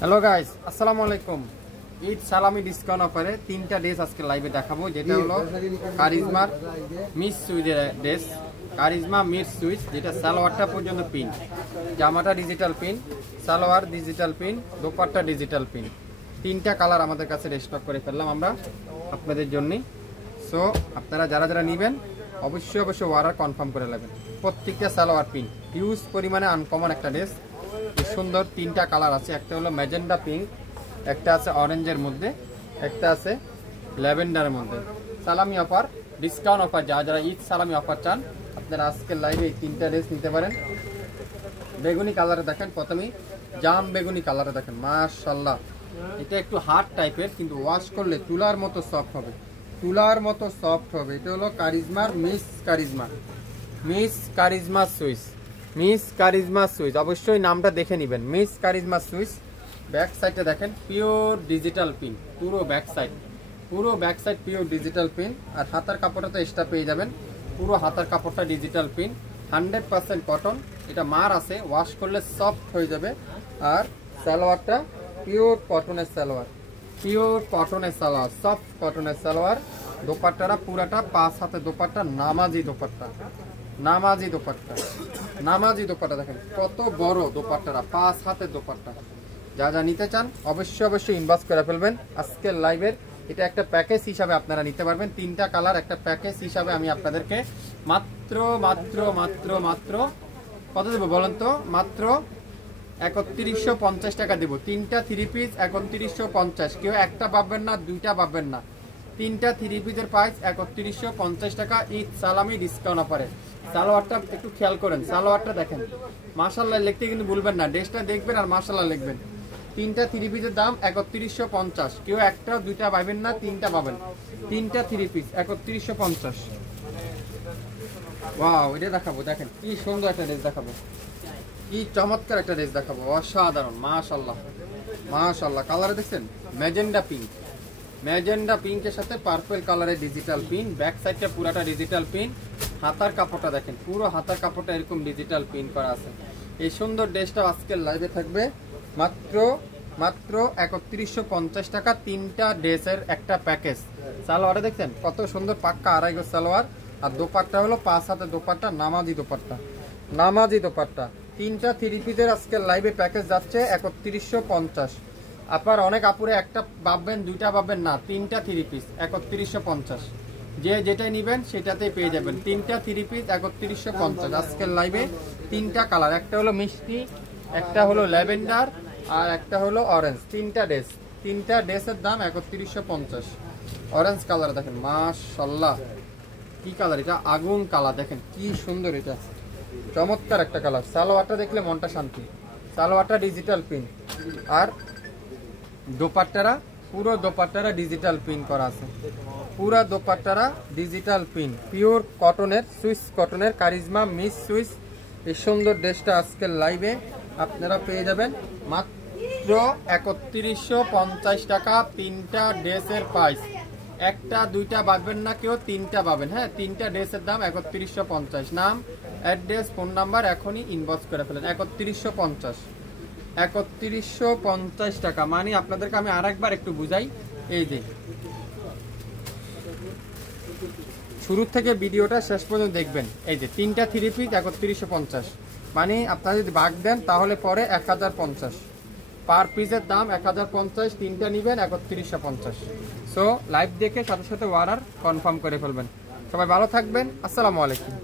Hello guys, আসসালামু আলাইকুম। ঈদ সালামি ডিসকাউন্ট অফারে তিনটা ড্রেস আজকে লাইভে দেখাবো, যেটা হলো কারিজমার মিস সুইজের ড্রেস। কারিজমা মিস সুইজ, যেটা সালোয়ারটা পর্যন্ত পিন, জামাটা digital pin, salwar digital pin, dupatta digital pin. তিনটা কালার আমাদের কাছে রেস্টক করে ফেললাম আমরা আপনাদের জন্য। সো আপনারা যারা যারা নেবেন অবশ্যই অর্ডার কনফার্ম করে নেবেন। প্রত্যেকটা সালোয়ার পিন, হিউজ পরিমাণে আনকমন একটা ড্রেস। সুন্দর তিনটা কালার আছে, একটা হলো ম্যাজেন্ডা পিঙ্ক, একটা আছে অরেঞ্জের মধ্যে, একটা আছে ল্যাভেন্ডারের মধ্যে। সালামি অফার, ডিসকাউন্ট অফার, যারা যারা ঈদ সালামি অফার চান আপনারা আজকের লাইভে এই তিনটা ড্রেস নিতে পারেন। বেগুনি কালারে দেখেন, প্রথমেই জাম বেগুনি কালারে দেখেন, মাশাআল্লাহ। এটা একটু হার্ড টাইপের, কিন্তু ওয়াশ করলে তুলার মতো সফট হবে, তুলার মতো সফট হবে। এটা হলো কারিজমার Miss Charisma Swiss, Miss Charisma switch. অবশ্যই নামটা দেখে নেবেন, মিস কারিজমা সুইচ। ব্যাক সাইডটা দেখেন, পিওর ডিজিটাল পিন, পুরো back side pure digital pin. আর হাতার কাপড়টা তো এক্সট্রা পেয়ে যাবেন, পুরো হাতার কাপড়টা ডিজিটাল পিন, 100% কটন। এটা মার আছে, ওয়াশ করলে সফট হয়ে যাবে। আর সালোয়ারটা পিওর কটনের সালোয়ার, সফট কটনের সালোয়ার। দোপাট্টাটা পুরাটা 5 হাতে দোপাট্টা, নামাজি দোপাট্টা দেখেন কত বড় দোপাট্টাটা, 5 হাতের দোপাট্টা। যা যা নিতে চান অবশ্যই ইনবক্স করে ফেলবেন আজকের লাইভের। এটা একটা প্যাকেজ হিসাবে আপনারা নিতে পারবেন, তিনটা কালার একটা প্যাকেজ হিসাবে আমি আপনাদেরকে মাত্র কত দেবো বলেন তো? মাত্র 3150 টাকা দেবো। তিনটা 3 পিস 3150। কেউ একটা পাবেন না, দুইটা পাবেন না, তিনটা 3 পিসের প্রাইস 3150 টাকা ঈদ সালামি ডিসকাউন্ট অফারে। সালোয়ারটা একটু খেয়াল করেন, সালোয়ারটা দেখেন, মাশাআল্লাহ লিখতে কিন্তু ভুলবেন না, ড্রেসটা দেখবেন আর মাশাআল্লাহ লিখবেন। তিনটা 3 পিসের দাম 3150। কেউ একটা দুইটা পাবেন না, তিনটা পাবেন। তিনটা 3 পিস 3150। ওয়াও, এটা দেখাবো, দেখেন কি সুন্দর একটা ড্রেস দেখাবো, কি চমৎকার একটা ড্রেস দেখাবো, অসাধারণ, মাশাআল্লাহ। কালারে দেখছেন ম্যাজেন্ডা পিঙ্কের সাথে পার্পল কালারের ডিজিটাল পিন। ব্যাক সাইডটা পুরাটা ডিজিটাল পিন। হাতার কাপড়টা দেখেন, পুরো হাতার কাপড়টা এরকম ডিজিটাল পিন করা আছে। এই সুন্দর ড্রেসটা আজকের লাইভে থাকবে মাত্র 3150 টাকা। তিনটা ড্রেসের একটা প্যাকেজ। সালোয়ারে দেখছেন কত সুন্দর পাক্কা আড়াই গজ সালোয়ার। আর দোপাট্টা হলো 5 হাতের দোপাট্টা, নামাজি দোপাট্টা। তিনটা 3 পিসের আজকের লাইভে প্যাকেজ যাচ্ছে 3150। আপনার অনেক আপুরে একটা পাবেন, দুইটা পাবেন না, তিনটা 3 পিস 3150। যে যেটাই নেবেন সেটাতেই পেয়ে যাবেন। তিনটা 3 পিস 3150 আজকের লাইভে। তিনটা কালার, একটা হলো মিষ্টি, একটা হলো ল্যাভেন্ডার, আর একটা হলো অরেঞ্জ। তিনটা ড্রেসের দাম 3150। অরেঞ্জ কালার দেখেন, মাশাআল্লাহ কি কালার, এটা আগুন কালার, দেখেন কি সুন্দর, এটা চমৎকার একটা কালার। সালোয়ারটা দেখলে মনটা শান্তি। সালোয়ারটা ডিজিটাল পিন, আর দোপাট্টারা পুরো দোপাট্টারা ডিজিটাল পিন করা আছে, পুরো দোপাট্টারা ডিজিটাল পিন, পিওর কটনের, সুইস কটনের কারিজমা মিস সুইস। এই সুন্দর ড্রেসটা আজকের লাইভে আপনারা পেয়ে যাবেন মাত্র 3150 টাকা। তিনটা ড্রেসের প্রাইস, একটা দুইটা পাবেন না কেউ, তিনটা পাবেন। হ্যাঁ, তিনটা ড্রেসের দাম 3150। নাম, অ্যাড্রেস, ফোন নাম্বার এখনই ইনবক্স করে ফেলেন। 3150 টাকা। মানে আপনাদেরকে আমি আরেকবার একটু বুঝাই, এই যে শুরু থেকে ভিডিওটা শেষ পর্যন্ত দেখবেন। এই যে তিনটা 3 পিস 3150, মানে আপনারা যদি ভাগ দেন তাহলে পরে 1050। পার পিসের দাম 1050, তিনটা নেবেন 3150। সো লাইভ দেখে সাথে সাথে অর্ডার কনফার্ম করে ফেলবেন। সবাই ভালো থাকবেন, আসসালামু আলাইকুম।